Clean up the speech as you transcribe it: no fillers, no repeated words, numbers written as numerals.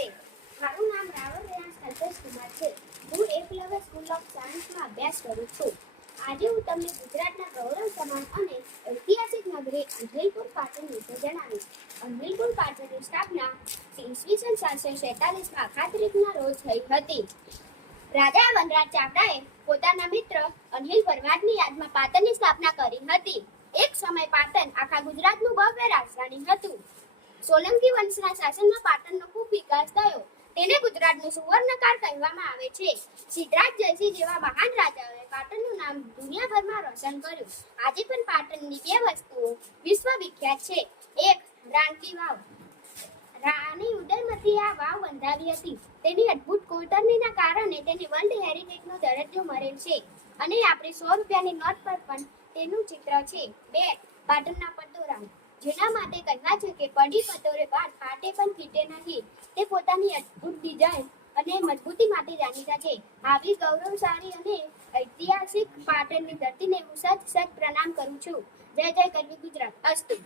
નમસ્તે, મારું નામ રાવલ રેયાંશ કલ્પેશ કુમાર છે. હું એકલવ્ય સ્કૂલ ઓફ સાયન્સમાં અભ્યાસ કરું છું. આજે હું તમને ગુજરાતના ગૌરવ સમાન અને ઐતિહાસિક નગરી અંજલપુર પાટણ વિશે જણાવીશ. અંજલપુર પાટણની સ્થાપના ઈસવીસન 746માં અખાત્રીજના રોજ થઈ હતી. રાજા વનરાજ ચાવડાએ પોતાના મિત્ર અનિલ પરમારની યાદમાં પાટણની સ્થાપના કરી હતી. એક સમય પાટણ આખા ગુજરાતનું ભવ્ય રાજધાની હતું. સોલંકી વંશના શાસનમાં પાટણનો ખૂબ વિકાસ થયો. તેને ગુજરાતનું સુવર્ણકાળ કહેવામાં આવે છે. સિદ્ધરાજ જયસિંહ જેવા મહાન રાજાઓએ પાટણનું નામ દુનિયાભરમાં રોશન કર્યું. આજે પણ પાટણની બે વસ્તુઓ વિશ્વવિખ્યાત છે. એક, રાણકી વાવ. રાણી ઉદયમતીએ આ વાવ બંધાવી હતી. તેની અદ્ભુત કોતરણીના કારણે તેને વર્લ્ડ હેરિટેજનો દરજ્જો મળેલ છે અને આપણી 100 રૂપિયાની નોટ પર પણ તેનું ચિત્ર છે. બે, પાટણના પટોળા, જેના માટે કહેવાય છે કે પડી પટોળે બાદ ફાટે પણ ફીટે નહીં. તે પોતાની અદ્ભુત ડિઝાઇન અને મજબૂતી માટે જાણીતા છે. આવી ગૌરવશાળી અને ઐતિહાસિક પાટણની ધરતીને હું સત પ્રણામ કરું છું. જય જય ગરવી ગુજરાત. અસ્તુ.